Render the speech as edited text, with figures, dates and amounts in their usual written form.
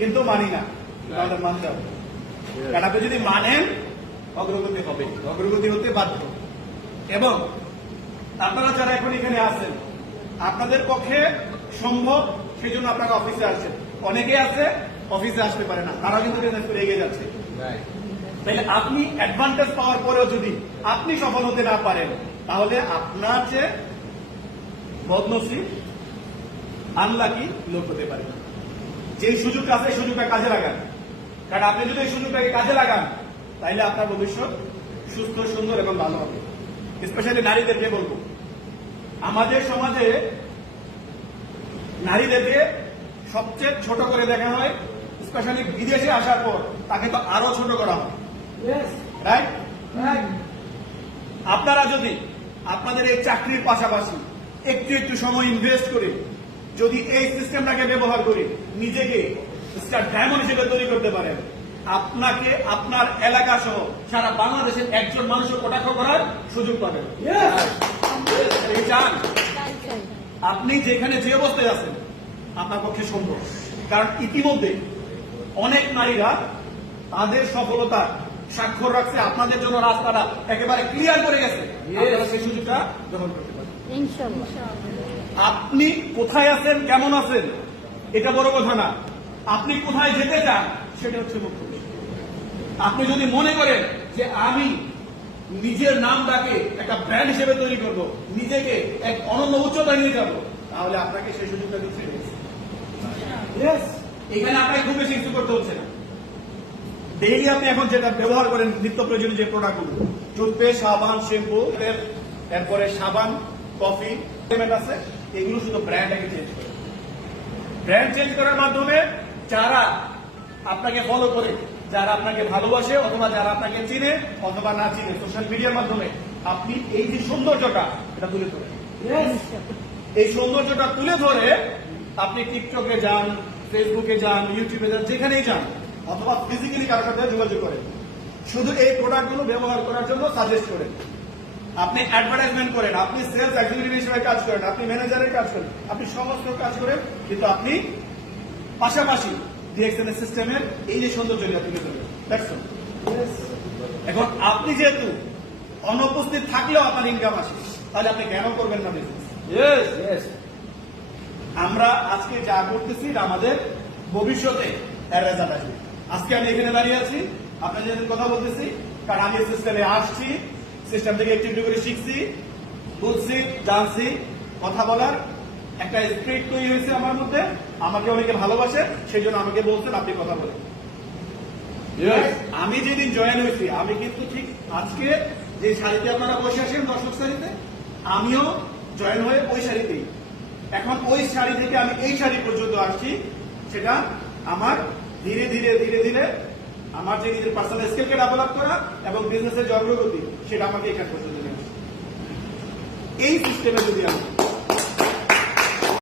কিন্তু মানি না, আমাদের মানতে হবে। কারণ আপনি যদি মানেন অগ্রগতি হবে, অগ্রগতি হতে বাধ্য। এবং আপনারা যারা এখন এখানে আছেন, আপনাদের পক্ষে সম্ভব, সেই জন্য আপনারা অফিসে আসছেন। অনেকে আছে অফিসে আসতে পারে না, তারা কিন্তু বিজনেস করে এগিয়ে যাচ্ছে। তাহলে আপনি অ্যাডভান্টেজ পাওয়ার পরেও যদি আপনি সফল হতে না পারেন, তাহলে আপনার যে বদনসিব, আনলাকি লোক হতে পারে। যেই সুযোগ আছে এই সুযোগটা কাজে লাগান। কারণ আপনি যদি এই সুযোগটাকে কাজে লাগান, তাহলে আপনার ভবিষ্যৎ সুস্থ, সুন্দর এবং ভালো হবে। স্পেশালি নারীদেরকে বলবো, আমাদের সমাজে নারীদেরকে সবচেয়ে ছোট করে দেখা হয়। স্পেশালি বিদেশে আসার পর তাকে তো আরো ছোট করা হয়, রাইট? আপনারা যদি আপনাদের এই চাকরির পাশাপাশি একটু একটু সময় ইনভেস্ট করে যদি এই সিস্টেমটাকে ব্যবহার করে নিজেকে স্টার ডায়মন্ড হিসেবে তৈরি করতে পারেন, আপনাকে আপনার এলাকা সহ সারা বাংলাদেশের একজন মানুষের কটাক্ষ করার সুযোগ পাবেন। আপনি যেখানে যে অবস্থায় আছেন আপনার পক্ষে সম্ভব। কারণ ইতিমধ্যে অনেক নারীরা তাদের সফলতা স্বাক্ষর রাখছে, আপনাদের জন্য রাস্তাটা একেবারে ক্লিয়ার করে গেছে। আপনারা সেই সুযোগটা গ্রহণ করতে পারেন। আপনি কোথায় আছেন, কেমন আছেন, এটা বড় কথা না। আপনি কোথায় যেতে চান সেটা হচ্ছে মুখ্য বিষয়। আপনি যদি মনে করেন যে আমি নিজের নামটাকে একটা ব্র্যান্ড হিসেবে তৈরি করব, নিজেকে এক অনন্য উচ্চতায় নিয়ে যাব, তাহলে আপনাকে সেই সুযোগটা দিচ্ছে। এখানে আপনাকে খুব বেশি কিছু করতে হচ্ছে না। ডেইলি আপনি এখন যেটা ব্যবহার করেন, নিত্য প্রয়োজনীয় যে প্রোডাক্টগুলো, টুথপেস্ট, সাবান, শ্যাম্পু, এরপরে সাবান, কফি পেমেন্ট আছে, এগুলো শুধু ব্র্যান্ডটাকে চেঞ্জ করে। ব্র্যান্ড চেঞ্জ করার মাধ্যমে যারা আপনাকে ফলো করে, যারা আপনাকে ভালোবাসে, অথবা যারা আপনাকে চিনে অথবা না চিনে, সোশ্যাল মিডিয়ার মাধ্যমে আপনি এই যে সৌন্দর্যটা এটা তুলে ধরেন। এই সৌন্দর্যটা তুলে ধরে আপনি টিকটকে যান, ফেসবুকে যান, ইউটিউবে যান, যেখানেই যান, অথবা ফিজিক্যালি কারোর সাথে যোগাযোগ করেন, শুধু এই প্রোডাক্টগুলো ব্যবহার করার জন্য সাজেস্ট করেন। আপনি অ্যাডভার্টাইজমেন্ট করেন, আপনি সেলস এক্সিকিউটিভ হিসেবে কাজ করেন, আপনি ম্যানেজারের কাজ করেন, আপনি সমস্ত কাজ করেন, কিন্তু আপনি পাশাপাশি ডিএক্সএন সিস্টেমের এই যে সৌন্দর্যটা তুলে ধরবেন। এখন আপনি যেহেতু অনুপস্থিত থাকলেও আপনার ইনকাম আসে, তাহলে আপনি কেন করবেন না বিজনেস? আমরা আজকে যা করতেছি আমাদের ভবিষ্যতে এর রেজাল্ট আসবে। আজকে আমি এখানে দাঁড়িয়ে আছি, আপনাদের সাথে কথা বলতেছি, কারণ আমি সিস্টেমে আসছি, সিস্টেম থেকে একটু একটু করে শিখছি, বুঝছি, জানছি। কথা বলার একটা স্পিরিট তৈরি হয়েছে আমার মধ্যে। আমাকে অনেকে ভালোবাসে, সেই জন্য আমাকে বলছেন আপনি কথা বলেন। আমি যেদিন জয়েন হয়েছি, আমি কিন্তু ঠিক আজকে যে শাড়িতে আপনারা বসে আসেন দর্শক শাড়িতে, আমিও জয়েন হয়ে ওই শাড়িতেই। এখন ওই শাড়ি থেকে আমি এই শাড়ি পর্যন্ত আসছি, সেটা আমার ধীরে ধীরে ধীরে ধীরে আমার যে নিজের পার্সোনাল স্কিলকে ডেভেলপ করা এবং বিজনেসের যে অগ্রগতি, সেটা আমাকে এখানে পর্যন্ত নিয়ে আসছে। এই সিস্টেমে যদি আমি